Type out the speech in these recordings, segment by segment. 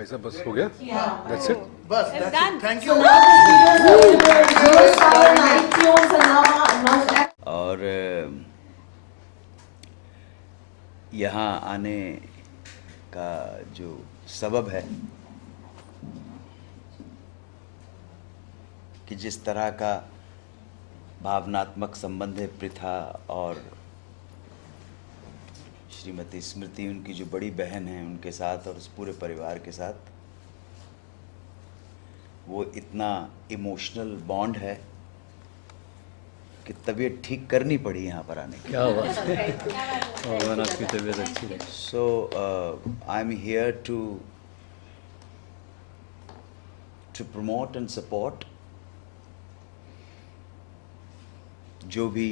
ऐसा बस हो गया? That's it? बस It's that's done. it. Thank So you. now the studios will be star on iTunes and now और यहाँ आने का जो सबब है कि जिस तरह का भावनात्मक संबंध है पृथा और श्रीमती स्मृति, उनकी जो बड़ी बहन है, उनके साथ और उस पूरे परिवार के साथ, वो इतना इमोशनल बॉन्ड है कि तबीयत ठीक करनी पड़ी यहाँ पर आने की। क्या बात है, भगवान आपकी तबीयत अच्छी रहे। So I am here to promote and support जो भी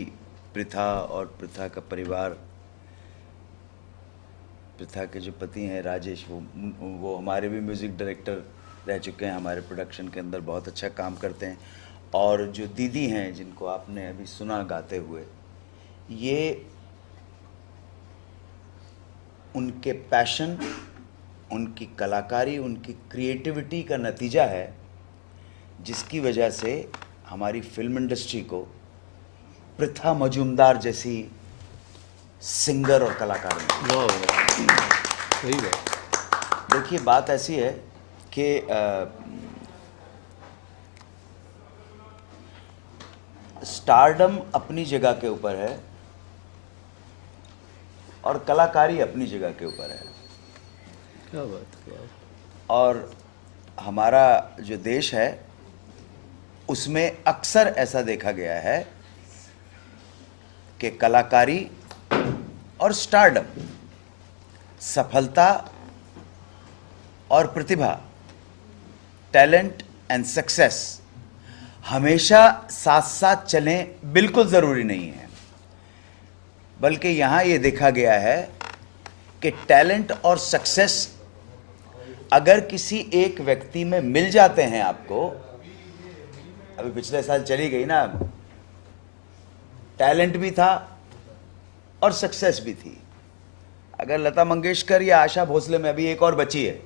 पृथा और पृथा का परिवार, पृथा के जो पति हैं राजेश, वो हमारे भी म्यूज़िक डायरेक्टर रह चुके हैं, हमारे प्रोडक्शन के अंदर बहुत अच्छा काम करते हैं। और जो दीदी हैं जिनको आपने अभी सुना गाते हुए, ये उनके पैशन, उनकी कलाकारी, उनकी क्रिएटिविटी का नतीजा है, जिसकी वजह से हमारी फिल्म इंडस्ट्री को पृथा मजूमदार जैसी सिंगर और कलाकार मिली। वाह सही बात। देखिए, बात ऐसी है कि स्टारडम अपनी जगह के ऊपर है और कलाकारी अपनी जगह के ऊपर है। क्या बात है। और हमारा जो देश है उसमें अक्सर ऐसा देखा गया है कि कलाकारी और स्टारडम, सफलता और प्रतिभा, टैलेंट एंड सक्सेस हमेशा साथ साथ चलें बिल्कुल ज़रूरी नहीं है। बल्कि यहाँ ये देखा गया है कि टैलेंट और सक्सेस अगर किसी एक व्यक्ति में मिल जाते हैं आपको, अभी पिछले साल चली गई ना, टैलेंट भी था और सक्सेस भी थी। अगर लता मंगेशकर या आशा भोसले में अभी एक और बची है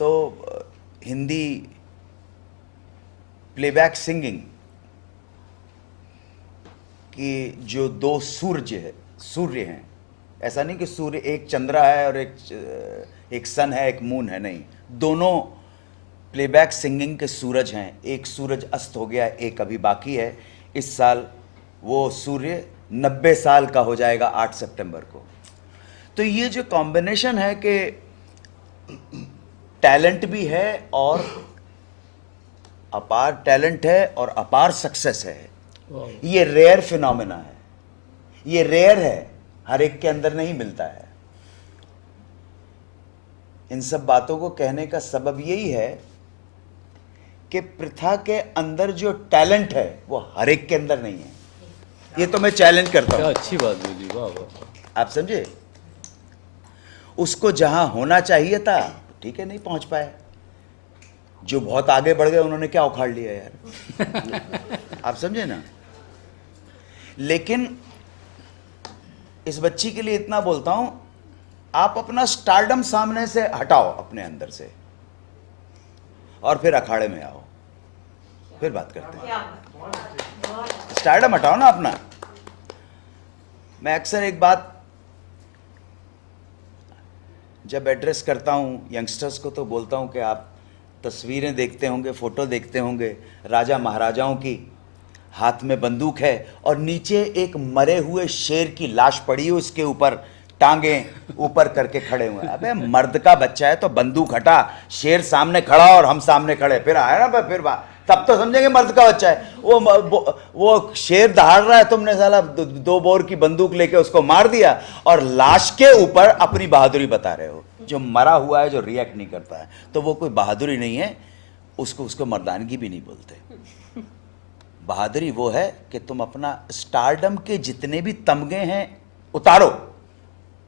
तो हिंदी प्लेबैक सिंगिंग की जो दो सूर्य हैं, ऐसा नहीं कि सूर्य एक चंद्रा है और एक सन है, एक मून है, नहीं, दोनों प्लेबैक सिंगिंग के सूरज हैं। एक सूरज अस्त हो गया, एक अभी बाकी है। इस साल वो सूर्य 90 साल का हो जाएगा 8 सितंबर को। तो ये जो कॉम्बिनेशन है कि टैलेंट भी है और अपार टैलेंट है और अपार सक्सेस है, ये रेयर फिनोमेना है, ये रेयर है, हर एक के अंदर नहीं मिलता है। इन सब बातों को कहने का सबब यही है कि पृथा के अंदर जो टैलेंट है वो हर एक के अंदर नहीं है। ये तो मैं चैलेंज करता क्या हूं। अच्छी बात बोली, वाह वाह। आप समझे, उसको जहां होना चाहिए था, ठीक है, नहीं पहुंच पाए। जो बहुत आगे बढ़ गए उन्होंने क्या उखाड़ लिया यार। आप समझे ना। लेकिन इस बच्ची के लिए इतना बोलता हूं, आप अपना स्टारडम सामने से हटाओ अपने अंदर से और फिर अखाड़े में आओ, फिर बात करते हैं। स्टारडम हटाओ ना अपना। मैं अक्सर एक बात जब एड्रेस करता हूं यंगस्टर्स को तो बोलता हूं कि आप तस्वीरें देखते होंगे, फोटो देखते होंगे राजा महाराजाओं की, हाथ में बंदूक है और नीचे एक मरे हुए शेर की लाश पड़ी है, उसके ऊपर टांगे ऊपर करके खड़े हुए हैं। अबे मर्द का बच्चा है तो बंदूक हटा, शेर सामने खड़ा और हम सामने खड़े, फिर आया ना, फिर तब तो समझेंगे मर्द का बच्चा है। वो शेर दहाड़ रहा है, तुमने साला दो बोर की बंदूक लेके उसको मार दिया और लाश के ऊपर अपनी बहादुरी बता रहे हो। जो मरा हुआ है, जो रिएक्ट नहीं करता है, तो वो कोई बहादुरी नहीं है, उसको मर्दानगी भी नहीं बोलते। बहादुरी वो है कि तुम अपना स्टारडम के जितने भी तमगे हैं उतारो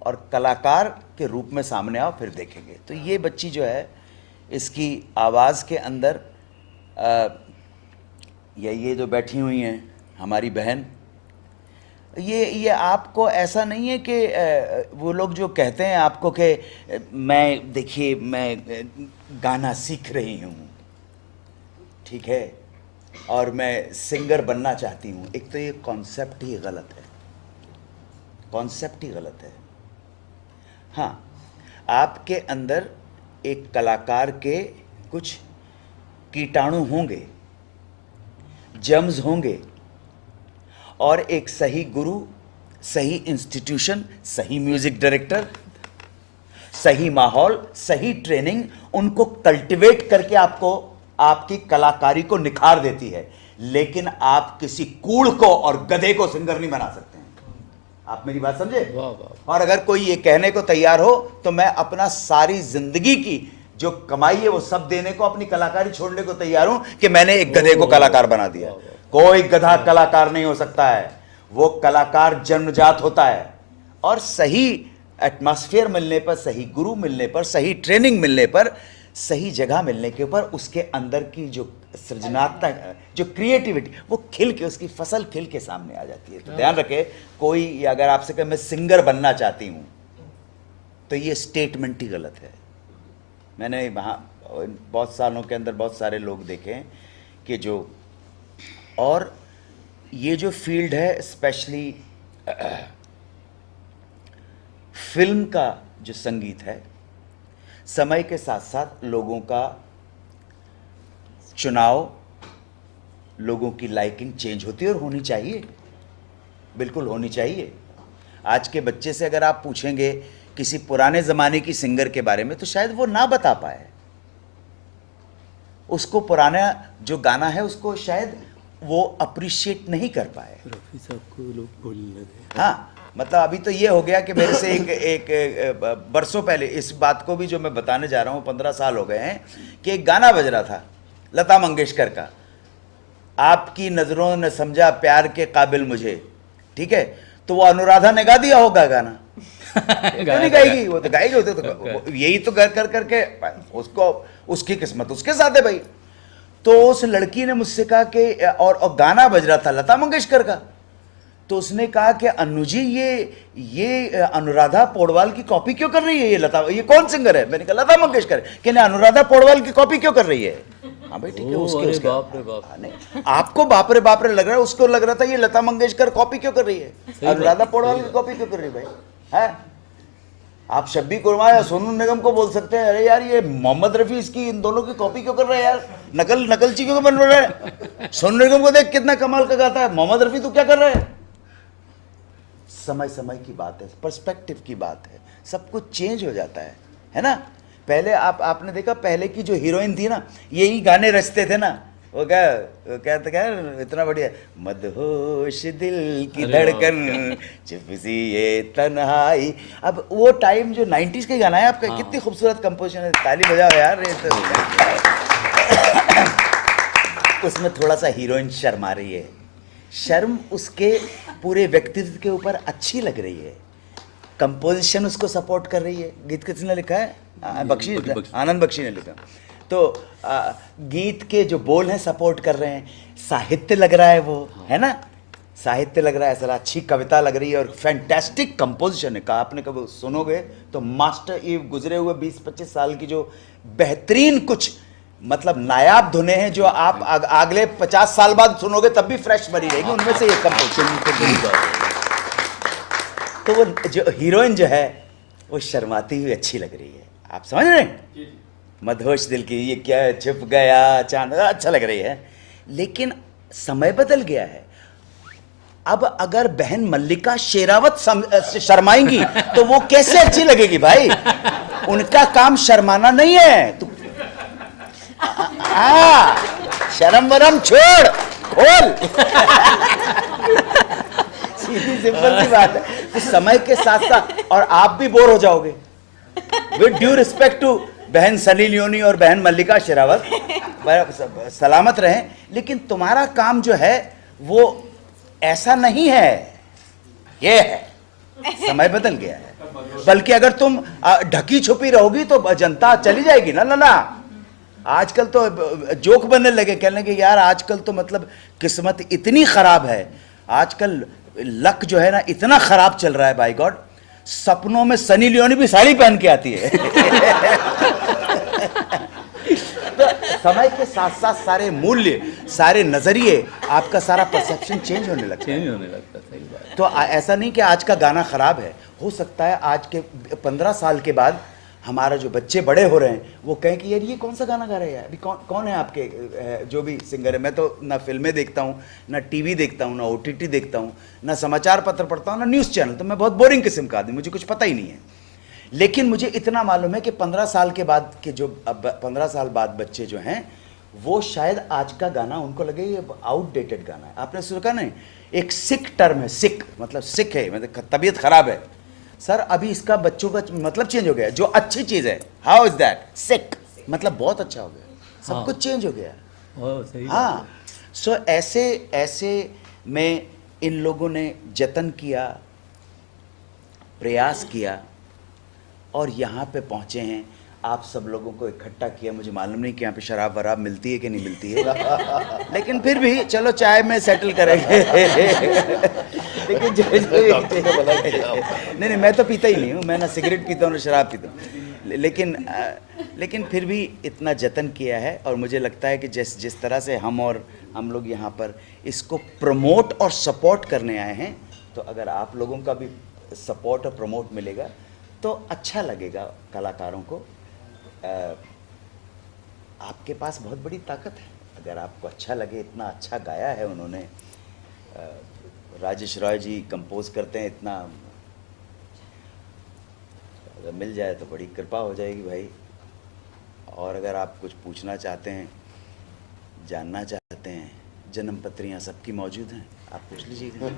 और कलाकार के रूप में सामने आओ, फिर देखेंगे। तो ये बच्ची जो है, इसकी आवाज़ के अंदर ये जो बैठी हुई हैं हमारी बहन, ये आपको ऐसा नहीं है कि वो लोग जो कहते हैं आपको कि मैं देखिए मैं गाना सीख रही हूँ, ठीक है, और मैं सिंगर बनना चाहती हूँ। एक तो ये कॉन्सेप्ट ही गलत है, कॉन्सेप्ट ही गलत है। हाँ, आपके अंदर एक कलाकार के कुछ कीटाणु होंगे, जर्म्स होंगे, और एक सही गुरु, सही इंस्टीट्यूशन, सही म्यूजिक डायरेक्टर, सही माहौल, सही ट्रेनिंग उनको कल्टीवेट करके आपको आपकी कलाकारी को निखार देती है। लेकिन आप किसी कूड़ को और गधे को सिंगर नहीं बना सकते हैं। आप मेरी बात समझे? वाह वाह। और अगर कोई ये कहने को तैयार हो तो मैं अपना सारी जिंदगी की जो कमाई है वो सब देने को, अपनी कलाकारी छोड़ने को तैयार हूं कि मैंने एक गधे को कलाकार बना दिया। कोई गधा कलाकार नहीं हो सकता है, वो कलाकार जन्मजात होता है। और सही एटमॉस्फेयर मिलने पर, सही गुरु मिलने पर, सही ट्रेनिंग मिलने पर, सही जगह मिलने के ऊपर उसके अंदर की जो सृजनात्मक, जो क्रिएटिविटी, वो खिल के, उसकी फसल खिल के सामने आ जाती है। तो ध्यान रखे, कोई अगर आपसे कहे मैं सिंगर बनना चाहती हूं, तो ये स्टेटमेंट ही गलत है। मैंने वहाँ बहुत सालों के अंदर बहुत सारे लोग देखे हैं कि जो, और ये जो फील्ड है स्पेशली फिल्म का जो संगीत है, समय के साथ साथ लोगों का चुनाव, लोगों की लाइकिंग चेंज होती है, और होनी चाहिए, बिल्कुल होनी चाहिए। आज के बच्चे से अगर आप पूछेंगे किसी पुराने ज़माने की सिंगर के बारे में तो शायद वो ना बता पाए, उसको पुराना जो गाना है उसको शायद वो अप्रिशिएट नहीं कर पाए। रफ़ी साहब को लोग बोलने लगे। हाँ, मतलब अभी तो ये हो गया कि मेरे से एक बरसों पहले, इस बात को भी जो मैं बताने जा रहा हूँ 15 साल हो गए हैं, कि एक गाना बज रहा था लता मंगेशकर का, आपकी नज़रों ने समझा प्यार के काबिल मुझे, ठीक है, तो वो अनुराधा ने गा दिया होगा गाना। क्यों नहीं गाएगी? वो तो गाएगी, तो यही तो कर करके उसको, उसकी किस्मत उसके साथ है भाई। तो उस लड़की ने मुझसे कहा कि, और गाना बज रहा था लता मंगेशकर का, तो उसने कहा कि अनु जी ये अनुराधा पौडवाल की कॉपी क्यों कर रही है? ये लता, ये कौन सिंगर है? मैंने कहा लता मंगेशकर। कहने अनुराधा पौडवाल की कॉपी क्यों कर रही है? हाँ भाई ठीक है, उसके बाप रे बाप। नहीं, आपको बाप रे रग रहा है, उसको लग रहा था ये लता मंगेशकर कॉपी क्यों कर रही है, अनुराधा पौडवाल की कॉपी क्यों कर रही है भाई? है, आप शब्बी कुर्मा या सोनू निगम को बोल सकते हैं अरे यार ये मोहम्मद रफी इसकी, इन दोनों की कॉपी क्यों कर रहे हैं यार, नकलची क्यों बन रहे हैं? सोनू निगम को देख कितना कमाल का गाता है, मोहम्मद रफी तू क्या कर रहा है? समय समय की बात है, पर्सपेक्टिव की बात है, सब कुछ चेंज हो जाता है ना। पहले आपने देखा, पहले की जो हीरोइन थी ना, यही गाने रचते थे ना, वो क्या इतना बढ़िया, मदहोश दिल की धड़कन चुप सी ये तन्हाई। अब वो टाइम जो 90s के गाना है आपका, कितनी खूबसूरत कंपोजिशन है, ताली बजाओ यार। उसमें थोड़ा सा हीरोइन शर्मा रही है, शर्म उसके पूरे व्यक्तित्व के ऊपर अच्छी लग रही है, कंपोजिशन उसको सपोर्ट कर रही है। गीत किसने लिखा है? बख्शी, आनंद बख्शी ने लिखा। तो गीत के जो बोल हैं सपोर्ट कर रहे हैं, साहित्य लग रहा है वो, है ना, साहित्य लग रहा है, सर अच्छी कविता लग रही है, और फैंटास्टिक कंपोजिशन है। कहा आपने कभी सुनोगे तो मास्टर, ये गुजरे हुए 20-25 साल की जो बेहतरीन कुछ मतलब नायाब धुनें हैं जो आप अगले 50 साल बाद सुनोगे तब भी फ्रेश बनी रहेगी, उनमें से ये कंपोजिशन। तो वो जो हीरोइन जो है वो शर्माती हुई अच्छी लग रही है, आप समझ रहे हैं? मदहोश दिल की, ये क्या है, छुप गया चांद, अच्छा लग रही है। लेकिन समय बदल गया है, अब अगर बहन मल्लिका शेरावत शर्माएंगी तो वो कैसे अच्छी लगेगी भाई? उनका काम शर्माना नहीं है। तो शर्म वरम छोड़, खोल। सीधी सिंपल सी बात है। तो समय के साथ साथ, और आप भी बोर हो जाओगे। विद ड्यू रिस्पेक्ट टू बहन सनी लियोनी और बहन मल्लिका शेरावत, सलामत रहें, लेकिन तुम्हारा काम जो है वो ऐसा नहीं है, ये है, समय बदल गया है। बल्कि अगर तुम ढकी छुपी रहोगी तो जनता चली जाएगी ना। ना आजकल तो जोक बनने लगे, कहने लगे यार आजकल तो मतलब किस्मत इतनी खराब है, आजकल लक जो है ना इतना खराब चल रहा है बाय गॉड, सपनों में सनी लियोनी भी साड़ी पहन के आती है। तो समय के साथ साथ सारे मूल्य, सारे नजरिए, आपका सारा परसेप्शन चेंज होने लगता है। सही बात। तो ऐसा नहीं कि आज का गाना खराब है, हो सकता है आज के 15 साल के बाद हमारा जो बच्चे बड़े हो रहे हैं वो कहें कि यार ये कौन सा गाना गा रहे हैं, अभी कौन है आपके जो भी सिंगर है। मैं तो ना फिल्में देखता हूँ, ना टीवी देखता हूँ, ना OTT देखता हूँ, ना समाचार पत्र पढ़ता हूँ, ना न्यूज़ चैनल। तो मैं बहुत बोरिंग किस्म का आदमी, मुझे कुछ पता ही नहीं है। लेकिन मुझे इतना मालूम है कि 15 साल के बाद के जो 15 साल बाद बच्चे जो हैं वो शायद आज का गाना उनको लगे ये आउटडेटेड गाना है। आपने सुना नहीं, एक सिक टर्म है, सिक मतलब सिक है, मतलब तबीयत खराब है। सर अभी इसका बच्चों का मतलब चेंज हो गया, जो अच्छी चीज़ है, हाउ इज दैट, सिक मतलब बहुत अच्छा हो गया, सब हाँ। कुछ चेंज हो गया। सही हाँ, सो ऐसे में इन लोगों ने जतन किया, प्रयास किया और यहाँ पे पहुँचे हैं। आप सब लोगों को इकट्ठा किया। मुझे मालूम नहीं कि यहाँ पे शराब वराब मिलती है कि नहीं मिलती है, लेकिन फिर भी चलो चाय में सेटल करेंगे। लेकिन नहीं, मैं तो पीता ही नहीं हूँ, मैं ना सिगरेट पीता हूँ ना शराब पीता हूँ। लेकिन फिर भी इतना जतन किया है और मुझे लगता है कि जिस तरह से हम लोग यहाँ पर इसको प्रमोट और सपोर्ट करने आए हैं, तो अगर आप लोगों का भी सपोर्ट और प्रमोट मिलेगा तो अच्छा लगेगा कलाकारों को। आपके पास बहुत बड़ी ताकत है, अगर आपको अच्छा लगे, इतना अच्छा गाया है उन्होंने। राजेश रॉय जी कंपोज करते हैं इतना, अगर मिल जाए तो बड़ी कृपा हो जाएगी भाई। और अगर आप कुछ पूछना चाहते हैं, जानना चाहते हैं, जन्म पत्रियाँ सबकी मौजूद हैं, आप पूछ लीजिएगा।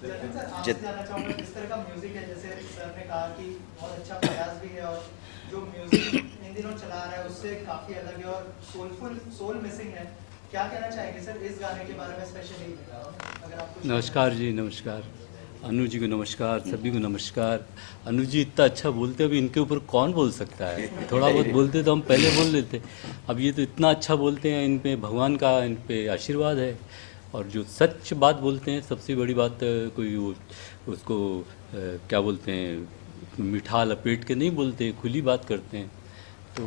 जिस तरह का म्यूजिक है, जैसे सर ने कहा कि बहुत अच्छा प्रयास भी है और जो म्यूजिक इन दिनों चला रहा है उससे काफी अलग है और सोल मिसिंग है। क्या कहना चाहेंगे सर इस गाने के बारे में स्पेशली, अगर आप कुछ? नमस्कार जी, नमस्कार अनु जी को नमस्कार, सभी को नमस्कार। अनु जी इतना अच्छा बोलते, अभी इनके ऊपर कौन बोल सकता है। थोड़ा बहुत बोलते तो हम पहले बोल लेते, अब ये तो इतना अच्छा बोलते हैं, इन पे भगवान का इन पे आशीर्वाद है। और जो सच बात बोलते हैं, सबसे बड़ी बात, कोई उसको क्या बोलते हैं, मिठा लपेट के नहीं बोलते, खुली बात करते हैं। तो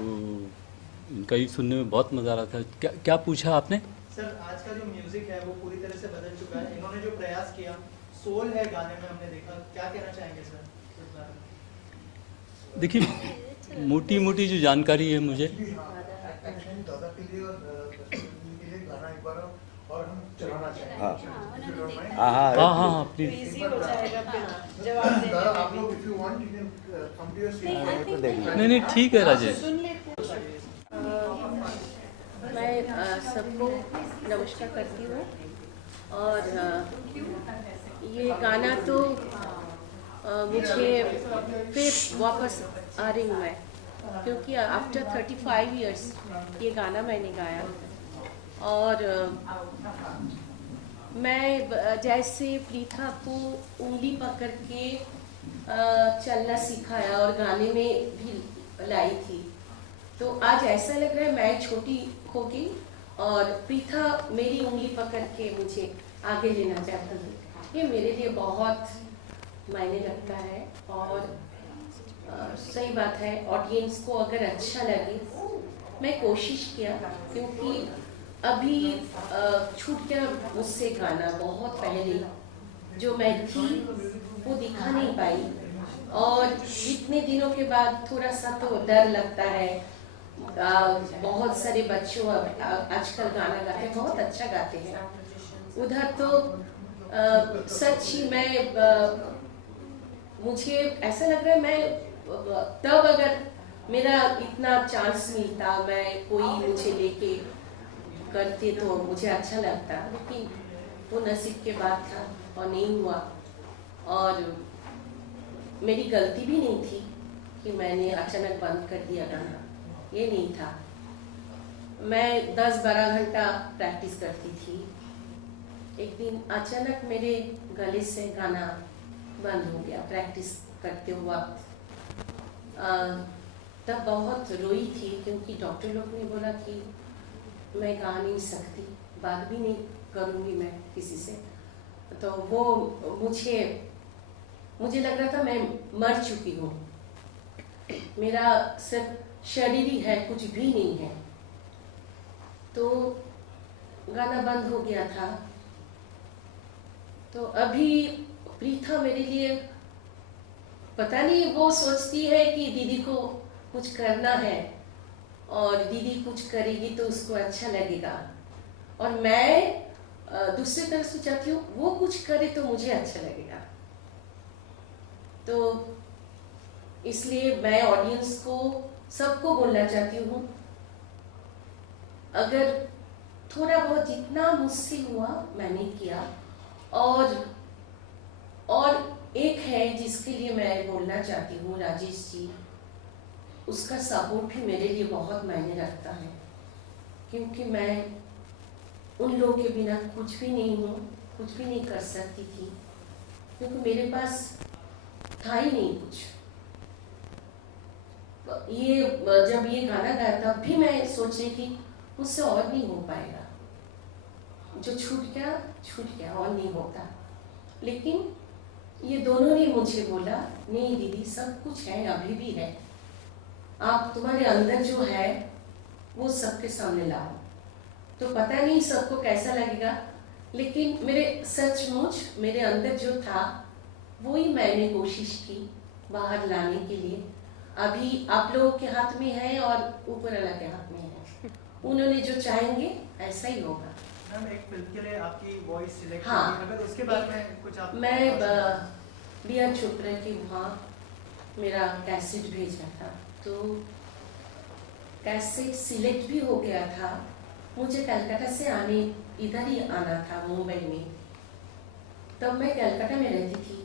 इनका ही सुनने में बहुत मज़ा आ रहा था। क्या पूछा आपने? सर आज का जो म्यूजिक है वो पूरी तरह से बदल चुका है, इन्होंने जो प्रयास किया, सोल है गाने में, हमने देखा। क्या कहना चाहेंगे सर इस बारे में? देखिए, मोटी मोटी जो जानकारी है मुझे, हाँ प्लीज। नहीं ठीक है राजेश। मैं सबको नमस्कार करती हूँ। और ये गाना तो मुझे फिर वापस आ रही हूँ मैं, क्योंकि आफ्टर 35 इयर्स ये गाना मैंने गाया। और मैं जैसे प्रीथा को उंगली पकड़ के चलना सिखाया और गाने में भी लाई थी, तो आज ऐसा लग रहा है मैं छोटी हो गई और प्रीथा मेरी उंगली पकड़ के मुझे आगे लेना चाहता है। ये मेरे लिए बहुत मायने रखता है। और सही बात है, ऑडियंस को अगर अच्छा लगे, मैं कोशिश किया, क्योंकि अभी छूट गया मुझसे गाना बहुत पहले, जो मैं थी वो दिखा नहीं पाई। और इतने दिनों के बाद थोड़ा सा तो डर लगता है। बहुत सारे बच्चों आजकल गाना गाते हैं, बहुत अच्छा गाते हैं। उधर तो सच ही मुझे ऐसा लग रहा है, मैं तब अगर मेरा इतना चांस मिलता, मैं कोई मुझे लेके करते तो मुझे अच्छा लगता, लेकिन वो नसीब के बात था और नहीं हुआ। और मेरी गलती भी नहीं थी कि मैंने अचानक बंद कर दिया गाना, ये नहीं था। मैं 10-12 घंटा प्रैक्टिस करती थी। एक दिन अचानक मेरे गले से गाना बंद हो गया प्रैक्टिस करते वक्त। तब बहुत रोई थी, क्योंकि डॉक्टर लोग ने बोला कि मैं गा नहीं सकती, बात भी नहीं करूँगी मैं किसी से, तो वो मुझे लग रहा था मैं मर चुकी हूँ, मेरा सिर्फ शरीर ही है, कुछ भी नहीं है। तो गाना बंद हो गया था। तो अभी प्रीथा मेरे लिए पता नहीं, वो सोचती है कि दीदी को कुछ करना है और दीदी कुछ करेगी तो उसको अच्छा लगेगा, और मैं दूसरी तरफ से चाहती हूँ वो कुछ करे तो मुझे अच्छा लगेगा। तो इसलिए मैं ऑडियंस को, सबको बोलना चाहती हूँ, अगर थोड़ा बहुत जितना मुझसे हुआ मैंने किया, और एक है जिसके लिए मैं बोलना चाहती हूँ, राजेश जी, उसका सपोर्ट भी मेरे लिए बहुत मायने रखता है, क्योंकि मैं उन लोगों के बिना कुछ भी नहीं हूँ, कुछ भी नहीं कर सकती थी, क्योंकि मेरे पास था ही नहीं कुछ। ये जब ये गाना गाया तब भी मैं सोच रही थी मुझसे और नहीं हो पाएगा, जो छूट गया और नहीं होता। लेकिन ये दोनों ने मुझे बोला, नहीं दीदी सब कुछ है, अभी भी है, आप तुम्हारे अंदर जो है वो सबके सामने लाओ। तो पता नहीं सबको कैसा लगेगा, लेकिन सचमुच मेरे अंदर जो था वही मैंने कोशिश की बाहर लाने के लिए। अभी आप लोगों के हाथ में है और ऊपर वाला के हाथ में है, उन्होंने जो चाहेंगे ऐसा ही होगा। मैम एक फिल्म के लिए आपकी वॉइस सिलेक्ट हाँ, अगर उसके बारे में कुछ आप मैं रिया चोपड़ा की वहाँ मेरा कैसेट भेजा था, तो कैसेट सिलेक्ट भी हो गया था। मुझे कलकत्ता से इधर ही आना था मुंबई में, तब मैं कलकत्ता में रहती थी।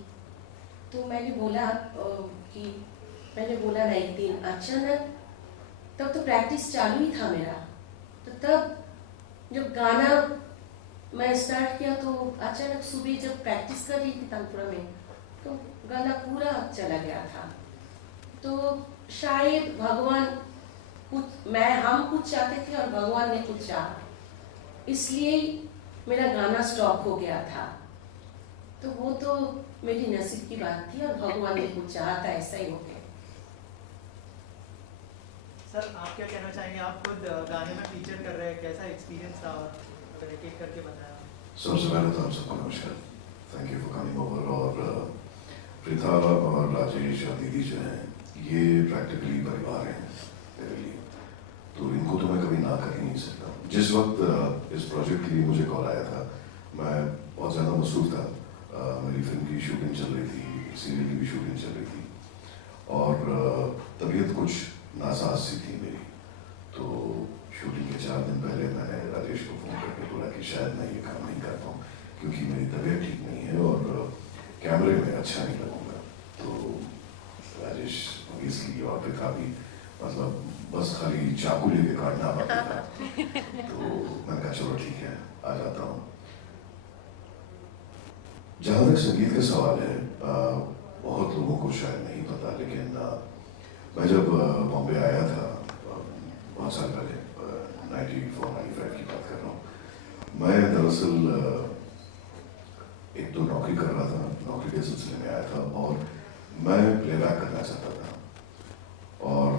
तो मैंने बोला ना एक दिन अचानक, तब तो प्रैक्टिस चालू ही था मेरा, तो तब जब गाना मैं स्टार्ट किया तो अचानक सुबह जब प्रैक्टिस कर रही थी तानपुरा में, तो गाना पूरा चला गया था। तो शायद भगवान हम कुछ चाहते थे और भगवान ने कुछ चाहा, इसलिए मेरा गाना स्टॉप हो गया था। तो वो तो मेरी नसीब की बात थी और भगवान ने कुछ चाहा था, ऐसा ही हो गया। सर आप क्या कहना चाहेंगे, आप खुद गाने में फीचर कर रहे हैं, कैसा एक्सपीरियंस था, अगर एक एक करके बताया। सबसे पहले तो आप सबको नमस्कार, thank you for coming over. और प्रीथा और राजेश और दीदी जो हैं, ये प्रैक्टिकली परिवार हैं मेरे लिए, तो इनको तो मैं कभी ना कर ही नहीं सकता। जिस वक्त इस प्रोजेक्ट के लिए मुझे कॉल आया था, मैं बहुत ज़्यादा मसरूफ़ था, मेरी फिल्म की शूटिंग चल रही थी, सीरियल की भी शूटिंग चल रही थी, और तबीयत कुछ नासाज सी थी मेरी। तो शूटिंग के 4 दिन पहले मैंने राजेश को फ़ोन करके बोला कि शायद मैं ये काम नहीं कर पाऊँ, क्योंकि मेरी तबीयत ठीक नहीं है और कैमरे में अच्छा नहीं लगूंगा। तो राजेश इसकी और पे काफ़ी मतलब बस खाली चाकू लेके काटना बाकी था। तो मैंने कहा चलो ठीक है, आ जाता हूँ। जहाँ तक संगीत का सवाल है, बहुत लोगों को शायद नहीं पता, लेकिन मैं जब बॉम्बे आया था बहुत साल पहले, 94-95 की बात कर रहा हूँ, मैं दरअसल 1-2 नौकरी कर रहा था, नौकरी के सिलसिले में आया था और मैं प्लेबैक करना चाहता था। और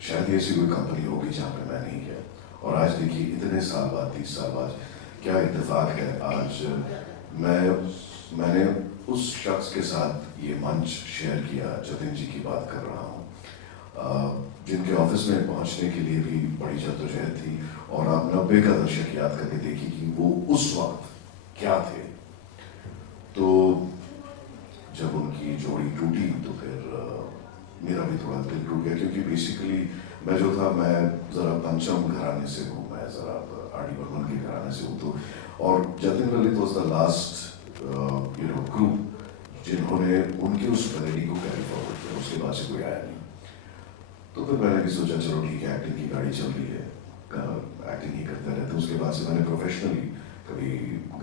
शायद ही ऐसी कोई कंपनी होगी जहाँ पे मैं नहीं गया। और आज देखिए इतने साल बाद, 30 साल बाद, क्या इत्तेफाक है, आज मैंने उस शख्स के साथ ये मंच शेयर किया, जतिन जी की बात कर रहा हूँ, जिनके ऑफिस में पहुँचने के लिए भी बड़ी जद्दोजहद थी। और आप 90 का दशक याद करके देखिए कि वो उस वक्त क्या थे। तो जब उनकी जोड़ी टूटी तो फिर मेरा भी थोड़ा दिल टूट गया, क्योंकि बेसिकली मैं जो था, मैं ज़रा पंचम घराने से हूँ, मैं ज़रा आर.डी. बर्मन के घराने से हूँ। तो और Jatin Lalit was the last group जिन्होंने उनके उस मेलोडी को कैरी फॉरवर्ड किया, उसके बाद से कोई आया नहीं। तो फिर मैंने भी सोचा चलो ठीक है, एक्टिंग की गाड़ी चल रही है, एक्टिंग ही करते रहते। उसके बाद से मैंने प्रोफेशनली कभी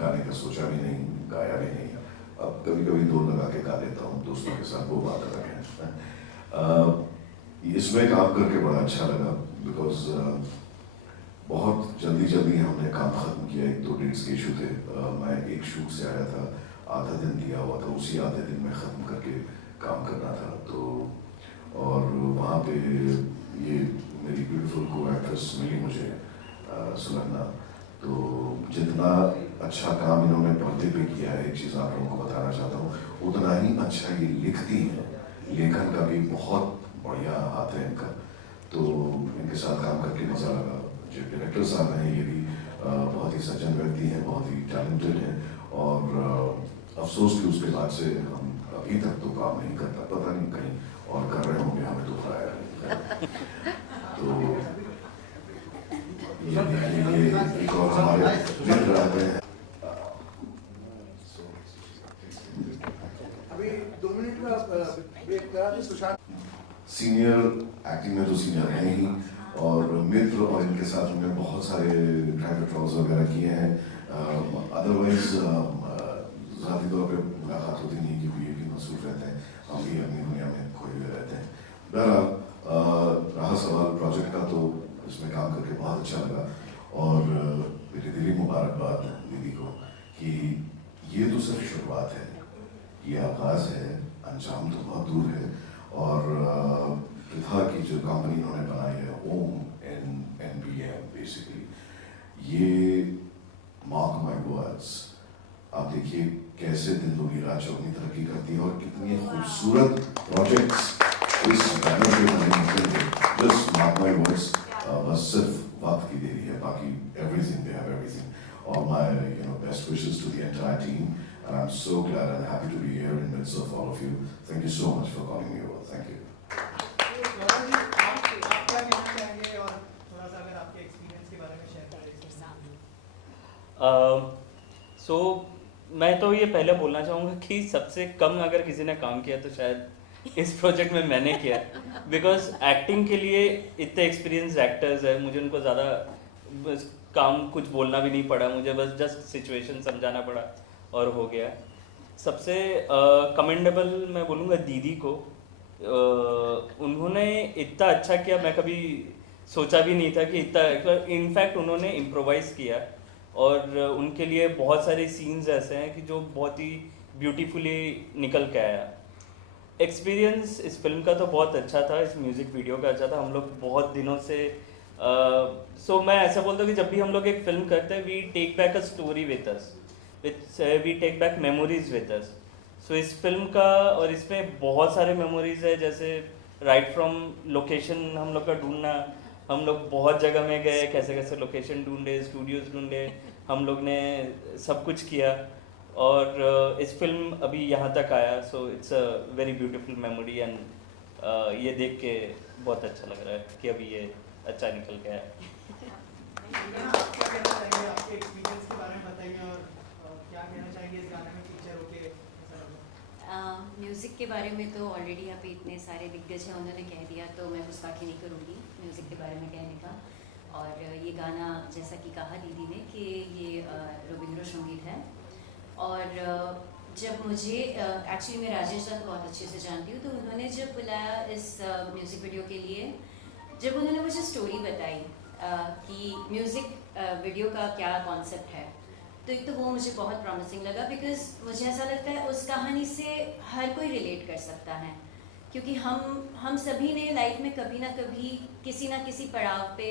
गाने का सोचा भी नहीं, गाया भी नहीं। अब कभी कभी दो लगा के गा लेता हूँ दोस्तों के साथ, वो बात अलग है। इसमें काम करके बड़ा अच्छा लगा, बिकॉज बहुत जल्दी हमने काम ख़त्म किया। 1-2 डेट्स के इशू थे। मैं एक शूट से आया था, आधा दिन दिया हुआ था, उसी आधे दिन में ख़त्म करके काम करना था। तो और वहाँ पे ये मेरी ब्यूटीफुल को एक्ट्रेस मिली मुझे, सुलग्ना। तो जितना अच्छा काम इन्होंने पर्दे पे किया है, एक चीज़ आप लोगों को बताना चाहता हूँ, उतना ही अच्छा ये लिखती है। लेखन का भी बहुत बढ़िया हाथ है इनका। तो इनके साथ काम करके अच्छा लगा। जो डायरेक्टर साहब हैं ये भी बहुत ही सज्जन व्यक्ति हैं, बहुत ही टैलेंटेड हैं। और अफसोस कि उसके बाद से हम अभी तक तो काम नहीं करता, पता नहीं कहीं और कर रहे होंगे, हमें तो बुलाया नहीं। तो ये एक और हमारे मित्र रहते हैं। अभी 2 मिनट का ब्रेक करा दी सुशांत। सीनियर एक्टिंग में तो सीनियर हैं ही, और मित्र, और इनके साथ हमने बहुत सारे प्राइवेट रोल्स वगैरह किए हैं। अदरवाइज ज़ाती तौर पे मुलाकात होती नहीं, क्योंकि ये भी मसरूफ रहते हैं, हम भी अपनी दुनिया में खोए हुए रहते हैं। बहरहाल रहा सवाल प्रोजेक्ट का, तो इसमें काम करके बहुत अच्छा लगा। और मेरी दिली मुबारकबाद दीदी को कि ये तो सिर्फ शुरुआत है, ये आगाज़ है, अंजाम तो बहुत दूर है। और पृथा की जो कंपनी इन्होंने बनाई है, OMNBM बेसिकली, ये मार्क माय वर्ड्स, आप देखिए कैसे दिन दुनी रात चौगनी तरक्की करती है, और कितनी खूबसूरत प्रोजेक्ट्स इस बैनर पे बने निकलेंगे। जस्ट मार्क माय वर्ड्स, बस सिर्फ वक्त की देरी है, बाकी एवरीथिंग, दे हैव एवरीथिंग। और my best wishes to the entire team, and I'm so glad and happy to be here in midst of all of you. Thank you so much for calling me over. Thank you. Gaurav ji, आप क्या कहना चाहेंगे, और थोड़ा सा अगर आपके experience के बारे में शेयर करें। सो मैं तो ये पहले बोलना चाहूँगा कि सबसे कम अगर किसी ने काम किया तो शायद इस प्रोजेक्ट में मैंने किया, बिकॉज एक्टिंग के लिए इतने एक्सपीरियंस एक्टर्स हैं, मुझे उनको ज़्यादा काम कुछ बोलना भी नहीं पड़ा, मुझे बस जस्ट सिचुएशन समझाना पड़ा और हो गया। सबसे कमेंडेबल मैं बोलूँगा दीदी को। उन्होंने इतना अच्छा किया, मैं कभी सोचा भी नहीं था कि इतना, इनफैक्ट उन्होंने इम्प्रोवाइज़ किया, और उनके लिए बहुत सारे सीन्स ऐसे हैं कि जो बहुत ही ब्यूटीफुली निकल के आया। एक्सपीरियंस इस फिल्म का तो बहुत अच्छा था, इस म्यूज़िक वीडियो का अच्छा था। हम लोग बहुत दिनों से सो मैं ऐसा बोलता हूँ कि जब भी हम लोग एक फिल्म करते हैं, we take back a story with us, we take back memories with us. So इस फिल्म का, और इसमें बहुत सारे मेमोरीज है, जैसे राइट फ्रॉम लोकेशन हम लोग का ढूंढना, हम लोग बहुत जगह में गए, कैसे कैसे लोकेशन ढूंढे, स्टूडियोज ढूंढे, हम लोग ने सब कुछ किया, और इस फिल्म अभी यहाँ तक आया। So it's a very beautiful memory, and ये देख के बहुत अच्छा लग रहा है कि अभी ये अच्छा निकल गया है। आप क्या कहना चाहेंगे, आपके एक्सपीरियंस के बारे में बताइए, और क्या कहना चाहेंगे इस गाने में फीचर होके? म्यूज़िक के बारे में तो ऑलरेडी यहाँ पे इतने सारे दिग्गज हैं, उन्होंने कह दिया, तो मैं गुस्ताखी नहीं करूँगी म्यूज़िक के बारे में कहने का। और ये गाना, जैसा कि कहा दीदी ने, कि ये रविंद्र संगीत है। और जब मुझे एक्चुअली मैं राजेश सर बहुत अच्छे से जानती हूँ, तो उन्होंने जब बुलाया इस म्यूज़िक वीडियो के लिए, जब उन्होंने मुझे स्टोरी बताई कि म्यूज़िक वीडियो का क्या कॉन्सेप्ट है, तो एक तो वो मुझे बहुत प्रॉमिसिंग लगा, बिकॉज मुझे ऐसा लगता है उस कहानी से हर कोई रिलेट कर सकता है, क्योंकि हम सभी ने लाइफ में कभी ना कभी किसी ना किसी पड़ाव पे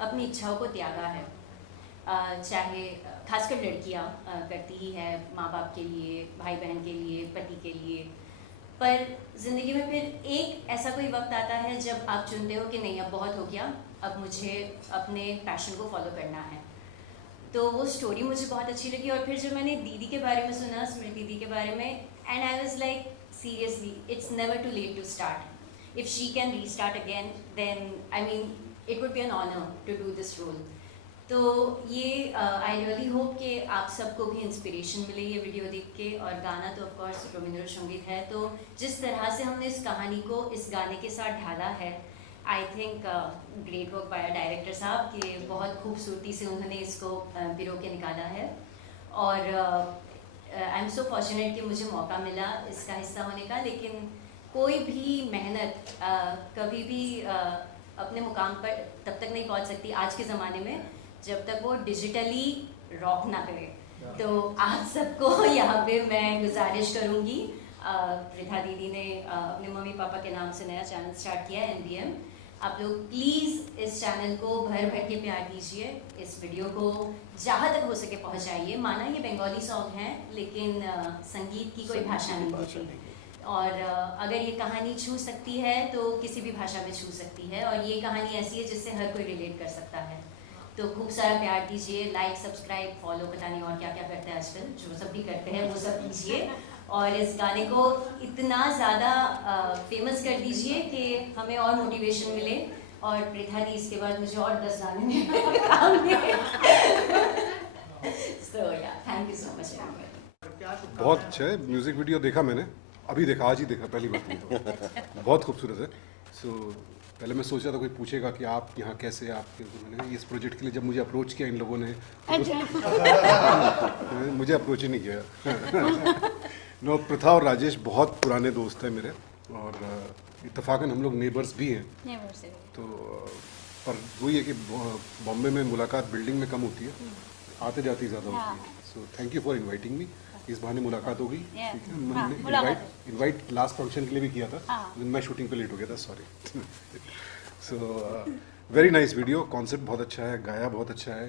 अपनी इच्छाओं को त्यागा है। चाहे खासकर लड़कियां करती ही है, माँ बाप के लिए, भाई बहन के लिए, पति के लिए। पर ज़िंदगी में फिर एक ऐसा कोई वक्त आता है जब आप चुनते हो कि नहीं, अब बहुत हो गया, अब मुझे अपने पैशन को फॉलो करना है। तो वो स्टोरी मुझे बहुत अच्छी लगी। और फिर जब मैंने दीदी के बारे में सुना, स्मृति दीदी के बारे में, and I was like seriously it's never too late to start. If she can restart again, then I mean it would be an honour to do this role. तो ये आई रियली होप कि आप सबको भी inspiration मिले ये video देख के। और गाना तो ऑफ कोर्स रविंद्र संगीत है, तो जिस तरह से हमने इस कहानी को इस गाने के साथ ढाला है, I think great work by director साहब कि बहुत खूबसूरती से उन्होंने इसको पिरो के निकाला है। और आई एम सो फॉर्चुनेट कि मुझे मौका मिला इसका हिस्सा होने का। लेकिन कोई भी मेहनत कभी भी अपने मुकाम पर तब तक नहीं पहुंच सकती आज के ज़माने में जब तक वो डिजिटली रॉक ना करे। तो आप सबको यहाँ पे मैं गुजारिश करूँगी, पृथा दीदी ने अपने मम्मी पापा के नाम से नया चैनल स्टार्ट किया है NBM। आप लोग प्लीज़ इस चैनल को भर भर के प्यार दीजिए, इस वीडियो को जहाँ तक हो सके पहुँचाइए। माना ये बंगाली सॉन्ग है लेकिन संगीत की कोई भाषा नहीं होती, और अगर ये कहानी छू सकती है तो किसी भी भाषा में छू सकती है, और ये कहानी ऐसी है जिससे हर कोई रिलेट कर सकता है। तो खूब सारा प्यार दीजिए, लाइक सब्सक्राइब फॉलो, पता नहीं और क्या क्या करते हैं आजकल, जो सब भी करते हैं वो सब कीजिए, और इस गाने को इतना ज़्यादा फेमस कर दीजिए कि हमें और मोटिवेशन मिले, और पृथा दी इसके बाद मुझे और 10 गाने में काम मिले। So yeah, thank you so much everybody। बहुत अच्छा है। म्यूजिक वीडियो देखा मैंने, अभी देखा, आज ही देखा, पहली बार देखा। बहुत खूबसूरत है। सो पहले मैं सोचा था कोई पूछेगा कि आप यहाँ कैसे, आपके, तो मैंने कहा इस प्रोजेक्ट के लिए जब मुझे अप्रोच किया इन लोगों ने तो मुझे अप्रोच ही नहीं किया। नो, पृथा और राजेश बहुत पुराने दोस्त हैं मेरे, और इत्तेफाकन हम लोग नेबर्स भी हैं। तो पर वही है कि बॉम्बे में मुलाकात बिल्डिंग में कम होती है, आते जाते ज़्यादा होती है। So thank you for inviting me. इस बहाने मुलाकात होगी। इनवाइट लास्ट फंक्शन के लिए भी किया था, मैं शूटिंग पे लेट हो गया था, sorry. So very nice video, concept बहुत अच्छा है, गाया बहुत अच्छा है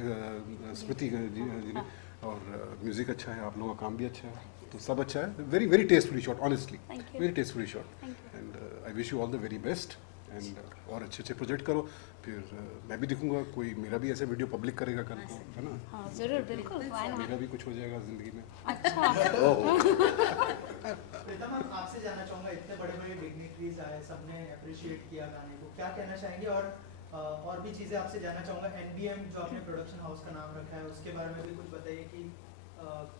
स्मृति जी ने, और म्यूजिक अच्छा है, आप लोगों का काम भी अच्छा है, तो सब अच्छा है। Very very tastefully shot, honestly very tastefully shot, and I wish you all the very best, and और अच्छे अच्छे प्रोजेक्ट करो। फिर मैं भी दिखूंगा, कोई मेरा भी ऐसे वीडियो पब्लिक करेगा कल को, है ना? हाँ जरूर, बिल्कुल, मेरा भी कुछ हो जाएगा जिंदगी में। अच्छा। प्रीता मैम, आपसे जानना चाहूँगा, इतने बड़े बड़े डिग्निटरीज आए, सबने अप्रिशिएट किया गाने को, क्या कहना चाहेंगे? और भी चीज़ें आपसे जानना चाहूँगा। NBM जो आपने प्रोडक्शन हाउस का नाम रखा है, उसके बारे में भी कुछ बताइए कि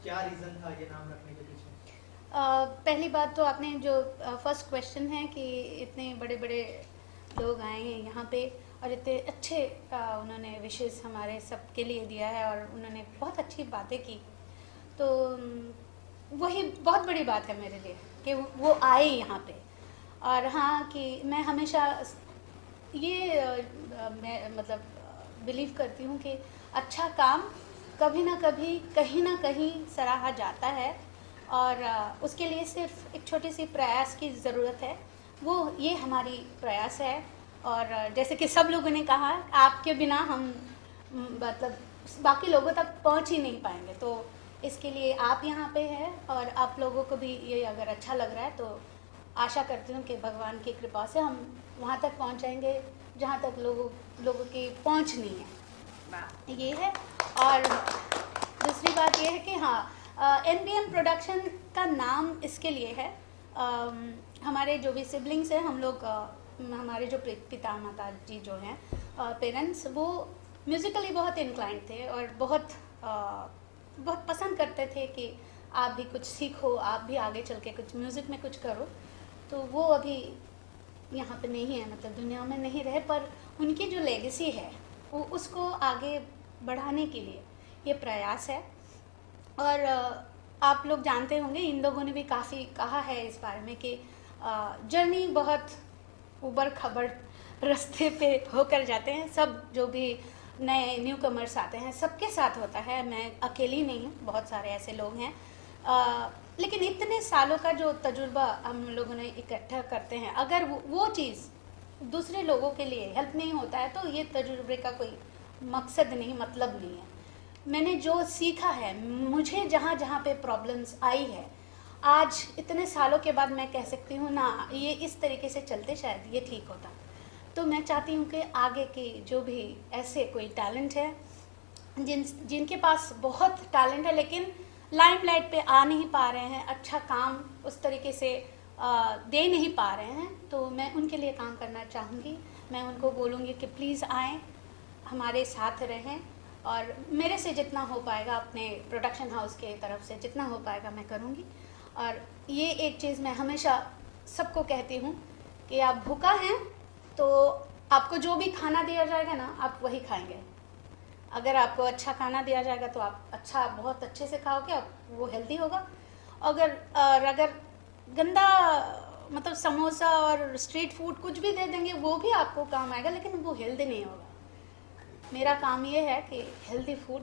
क्या रीज़न था ये नाम रखने के पीछे? पहली बात तो आपने जो फर्स्ट क्वेश्चन है कि इतने बड़े बड़े लोग आए हैं यहाँ पे, और इतने अच्छे उन्होंने विशेष हमारे सबके लिए दिया है, और उन्होंने बहुत अच्छी बातें की, तो वही बहुत बड़ी बात है मेरे लिए कि वो आए यहाँ पे। और हाँ, कि मैं हमेशा ये मैं मतलब बिलीव करती हूँ कि अच्छा काम कभी ना कभी कहीं ना कहीं सराहा जाता है, और उसके लिए सिर्फ एक छोटी सी प्रयास की ज़रूरत है। वो ये हमारी प्रयास है, और जैसे कि सब लोगों ने कहा, आपके बिना हम मतलब बाकी लोगों तक पहुंच ही नहीं पाएंगे, तो इसके लिए आप यहाँ पे हैं, और आप लोगों को भी ये अगर अच्छा लग रहा है तो आशा करती हूँ कि भगवान की कृपा से हम वहाँ तक पहुँचाएंगे जहाँ तक लोगों की पहुँच नहीं है, ये है। और दूसरी बात ये है कि हाँ, NBM प्रोडक्शन का नाम इसके लिए है, हमारे जो भी सिबलिंग्स हैं, हम लोग हमारे जो पिता माता जी जो हैं पेरेंट्स, वो म्यूज़िकली बहुत इंक्लाइंड थे, और बहुत पसंद करते थे कि आप भी कुछ सीखो, आप भी आगे चल के कुछ म्यूज़िक में कुछ करो। तो वो अभी यहाँ पे नहीं है, मतलब दुनिया में नहीं रहे, पर उनकी जो लेगेसी है वो उसको आगे बढ़ाने के लिए ये प्रयास है। और आप लोग जानते होंगे, इन लोगों ने भी काफ़ी कहा है इस बारे में कि जर्नी बहुत उबड़ खबड़ रास्ते पे होकर जाते हैं, सब जो भी नए न्यू कमर्स आते हैं सबके साथ होता है, मैं अकेली नहीं हूँ, बहुत सारे ऐसे लोग हैं। लेकिन इतने सालों का जो तजुर्बा हम लोगों ने इकट्ठा करते हैं, अगर वो चीज़ दूसरे लोगों के लिए हेल्प नहीं होता है तो ये तजुर्बे का कोई मकसद नहीं, मतलब नहीं है। मैंने जो सीखा है, मुझे जहाँ जहाँ पे प्रॉब्लम्स आई है, आज इतने सालों के बाद मैं कह सकती हूँ ना, ये इस तरीके से चलते शायद ये ठीक होता। तो मैं चाहती हूँ कि आगे की जो भी ऐसे कोई टैलेंट है, जिनके पास बहुत टैलेंट है लेकिन लाइमलाइट पे आ नहीं पा रहे हैं, अच्छा काम उस तरीके से दे नहीं पा रहे हैं, तो मैं उनके लिए काम करना चाहूँगी। मैं उनको बोलूँगी कि प्लीज़ आएँ, हमारे साथ रहें, और मेरे से जितना हो पाएगा, अपने प्रोडक्शन हाउस के तरफ से जितना हो पाएगा मैं करूँगी। और ये एक चीज़ मैं हमेशा सबको कहती हूँ कि आप भूखा हैं तो आपको जो भी खाना दिया जाएगा ना, आप वही खाएंगे। अगर आपको अच्छा खाना दिया जाएगा तो आप अच्छा, बहुत अच्छे से खाओगे, आप वो हेल्दी होगा। अगर गंदा मतलब समोसा और स्ट्रीट फूड कुछ भी दे देंगे वो भी आपको काम आएगा, लेकिन वो हेल्दी नहीं होगा। मेरा काम ये है कि हेल्दी फूड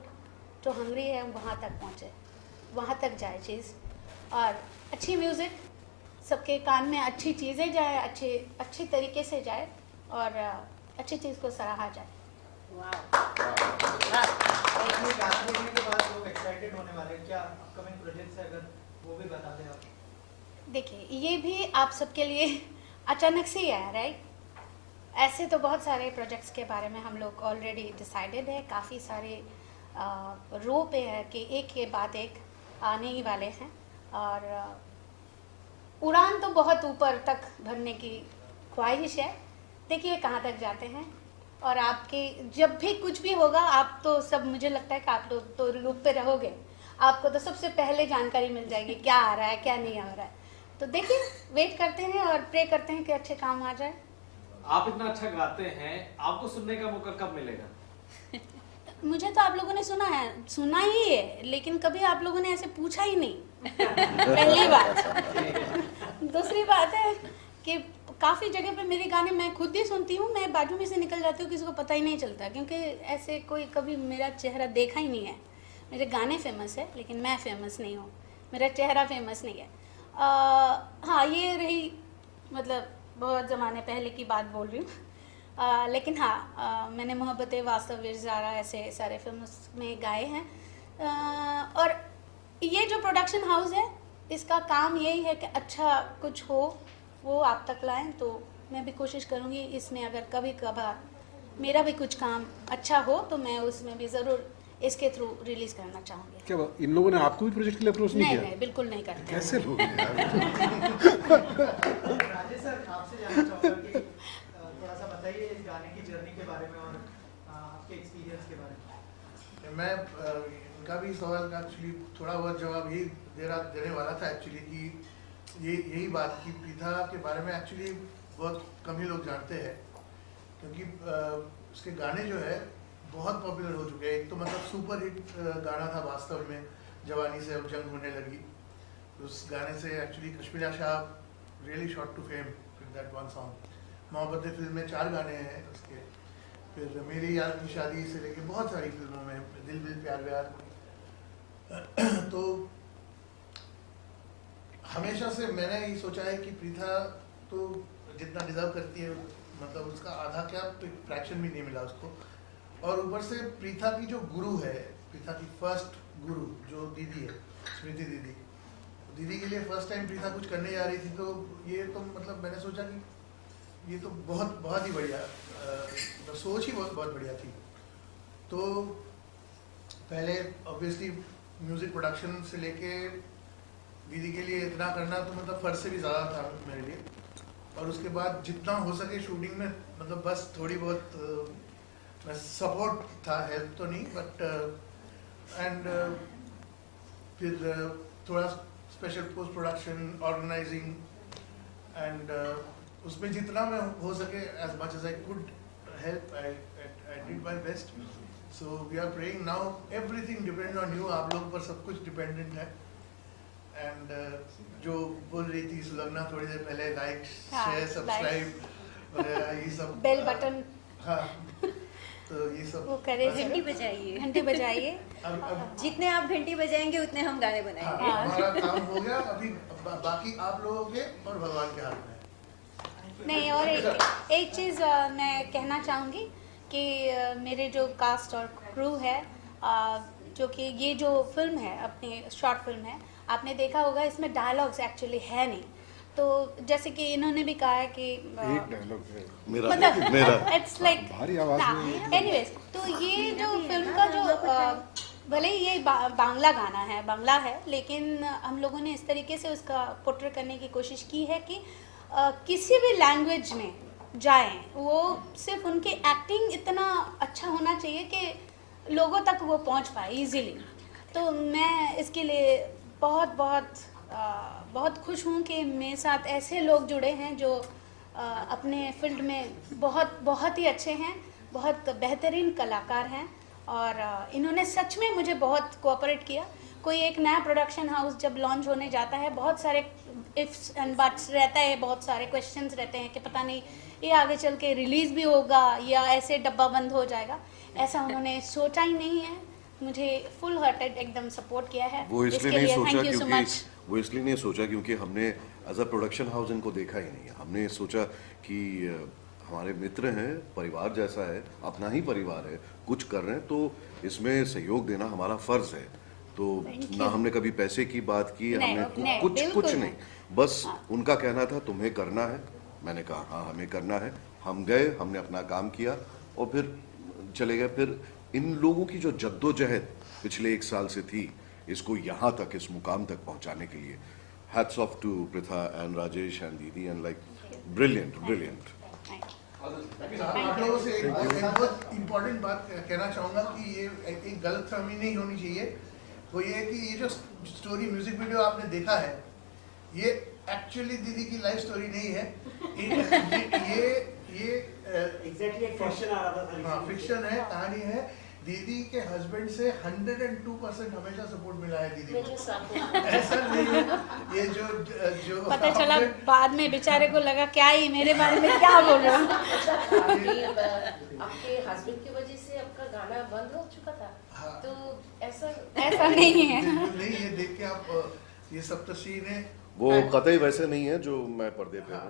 जो हंग्री है वहाँ तक पहुँचे, वहाँ तक जाए चीज़, और अच्छी म्यूज़िक सबके कान में अच्छी चीज़ें जाए, अच्छी तरीके से जाए और अच्छी चीज़ को सराहा जाए। और अपने गाना देखने के बाद लोग एक्साइटेड होने वाले हैं, क्या अपकमिंग प्रोजेक्ट्स है अगर वो भी बता दें आप? देखिए, ये भी आप सबके लिए अचानक से ही आया, राइट? ऐसे तो बहुत सारे प्रोजेक्ट्स के बारे में हम लोग ऑलरेडी डिसाइडेड है, काफ़ी सारे रो पे है कि एक के बाद एक आने ही वाले हैं, और उड़ान तो बहुत ऊपर तक भरने की ख्वाहिश है। देखिए कहाँ तक जाते हैं, और आपके जब भी कुछ भी होगा आप तो सब, मुझे लगता है कि आप लोग तो लूप पे रहोगे, आपको तो सबसे पहले जानकारी मिल जाएगी क्या आ रहा है क्या नहीं आ रहा है। तो देखिए, वेट करते हैं और प्रे करते हैं कि अच्छे काम आ जाए। आप इतना अच्छा गाते हैं, आपको सुनने का मौका कब मिलेगा? मुझे तो आप लोगों ने सुना ही है, लेकिन कभी आप लोगों ने ऐसे पूछा ही नहीं। पहली बात। दूसरी बात है कि काफ़ी जगह पे मेरे गाने मैं खुद ही सुनती हूँ, मैं बाजू में से निकल जाती हूँ, किसी को पता ही नहीं चलता, क्योंकि ऐसे कोई कभी मेरा चेहरा देखा ही नहीं है। मेरे गाने फेमस है लेकिन मैं फेमस नहीं हूँ, मेरा चेहरा फेमस नहीं है। हाँ, ये रही मतलब बहुत ज़माने पहले की बात बोल रही हूँ, लेकिन हाँ, मैंने मोहब्बतें, वास्तव, विरज़ारा ऐसे सारे फिल्म्स में गाए हैं। और ये जो प्रोडक्शन हाउस है इसका काम यही है कि अच्छा कुछ हो वो आप तक लाएं, तो मैं भी कोशिश करूँगी इसमें अगर कभी कभार मेरा भी कुछ काम अच्छा हो तो मैं उसमें भी ज़रूर इसके थ्रू रिलीज करना चाहूँगी। क्या इन लोगों ने आपको भी प्रोजेक्ट के लिए अप्रोच नहीं किया? नहीं, बिल्कुल नहीं करते। कैसे लोग हैं यार? राजेश सर, आपसे जानना चाहूँगा कि थोड़ा सा बताइए इस गाने की जर्नी के बारे में और आपके एक्सपीरियंस के बारे में। मैं इनका भी सवाल का एक्चुअली थोड़ा बहुत जवाब यही देने वाला था एक्चुअली, कि यही बात कि प्रीथा के बारे में एक्चुअली बहुत कम ही लोग जानते हैं, क्योंकि उसके गाने जो है बहुत पॉपुलर हो चुके हैं। एक तो मतलब सुपर हिट गाना था वास्तव में, जवानी से अब जंग होने लगी। उस गाने से actually Kashmira Shah really shot to fame with that one song. Mohabbatein फिल्म में 4 गाने हैं उसके, फिर मेरी यार की शादी से लेके बहुत सारी फिल्मों में, दिल दिल प्यार व्यार। तो हमेशा से मैंने ये सोचा है कि प्रीथा तो जितना डिजर्व करती है, मतलब उसका आधा क्या तो फ्रैक्शन भी नहीं मिला उसको। और ऊपर से प्रीथा की जो गुरु है, प्रीथा की फर्स्ट गुरु जो दीदी है, स्मृति दीदी के लिए फर्स्ट टाइम प्रीथा कुछ करने जा रही थी, तो ये तो मतलब मैंने सोचा कि ये तो बहुत ही बढ़िया, सोच ही बहुत बढ़िया थी। तो पहले ऑब्वियसली म्यूज़िक प्रोडक्शन से लेके दीदी के लिए इतना करना तो मतलब फर्ज से भी ज़्यादा था मेरे लिए। और उसके बाद जितना हो सके शूटिंग में, मतलब बस थोड़ी बहुत सपोर्ट था, हेल्प तो नहीं, बट एंड फिर थोड़ा special post production, organising, and उसमें जितना मैं हो सके as much as I could help, I did my best. So we are praying now, everything depend on you, आप लोगों पर सब कुछ डिपेंडेंट है। एंड जो बोल रही थी सुलग्ना थोड़ी देर पहले, लाइक शेयर सब्सक्राइब ये सब, बेल बटन, हाँ, तो ये सब वो करे, घंटी बजाइए, घंटी बजाइए। अब जितने आप घंटी बजाएंगे उतने हम गाने बनाएंगे। हमारा काम हो गया, अभी बाकी आप लोगों के और भगवान के हाथ में है। नहीं, और एक चीज़ मैं कहना चाहूँगी कि मेरे जो कास्ट और क्रू है, जो कि ये जो फिल्म है अपनी शॉर्ट फिल्म है, आपने देखा होगा इसमें डायलॉग्स एक्चुअली है नहीं। तो जैसे कि इन्होंने भी कहा है कि एक डायलॉग है मतलब इट्स लाइक भारी आवाज में। एनीवेज, तो ये जो फिल्म का जो भले ही ये बांग्ला गाना है, बांग्ला है, लेकिन हम लोगों ने इस तरीके से उसका पोर्ट्रे करने की कोशिश की है कि किसी भी लैंग्वेज में जाएं, वो सिर्फ उनकी एक्टिंग इतना अच्छा होना चाहिए कि लोगों तक वो पहुंच पाए इजीली। तो मैं इसके लिए बहुत खुश हूँ कि मेरे साथ ऐसे लोग जुड़े हैं जो अपने फील्ड में बहुत ही अच्छे हैं, बहुत बेहतरीन कलाकार हैं, और इन्होंने सच में मुझे बहुत कोऑपरेट किया। कोई एक नया प्रोडक्शन हाउस जब लॉन्च होने जाता है, बहुत सारे इफ्स एंड बट्स रहता है, बहुत सारे क्वेश्चंस रहते हैं कि पता नहीं ये आगे चल के रिलीज भी होगा या ऐसे डब्बा बंद हो जाएगा। ऐसा उन्होंने सोचा ही नहीं है, मुझे फुल हार्टेड एकदम सपोर्ट किया है। वो इसलिए इसके नहीं लिए सोचा थैंक यू सो क्योंकि मच। वो इसलिए नहीं सोचा क्योंकि हमने एज अ प्रोडक्शन हाउस इनको देखा ही नहीं है। हमने सोचा कि हमारे मित्र हैं, परिवार जैसा है, अपना ही परिवार है, कुछ कर रहे हैं तो इसमें सहयोग देना हमारा फर्ज है। तो ना हमने कभी पैसे की बात की, हमने कुछ नहीं, बस उनका कहना था तुम्हें करना है। मैंने कहा हाँ हमें करना है। हम गए, हमने अपना काम किया और फिर चले गए। फिर इन लोगों की जो जद्दोजहद पिछले 1 साल से थी इसको यहाँ तक, इस मुकाम तक पहुँचाने के लिए, hats off to Pritha and Rajesh and दीदी एंड लाइक ब्रिलियंट। आप लोगों से एक बहुत इम्पोर्टेंट बात कहना चाहूँगा कि ये एक गलतफहमी नहीं होनी चाहिए। वो ये है कि ये जो स्टोरी म्यूजिक वीडियो आपने देखा है, ये एक्चुअली दीदी की लाइफ स्टोरी नहीं है। ये एग्जैक्टली एक क्वेश्चन आ रहा था। हाँ, फिक्शन है, कहानी है। दीदी के हस्बैंड से 102% हमेशा सपोर्ट मिला है दीदी को। ऐसा नहीं है ये जो पता चला बाद में बेचारे को लगा क्या ही मेरे बारे में क्या बोल रहा हूँ। आपके हस्बैंड की वजह से आपका गाना बंद हो चुका था। हाँ। तो ऐसा नहीं है। नहीं, ये देख के आप ये सप्तशी ने वो कतई वैसे नहीं है जो मैं पर्दे पे हूँ।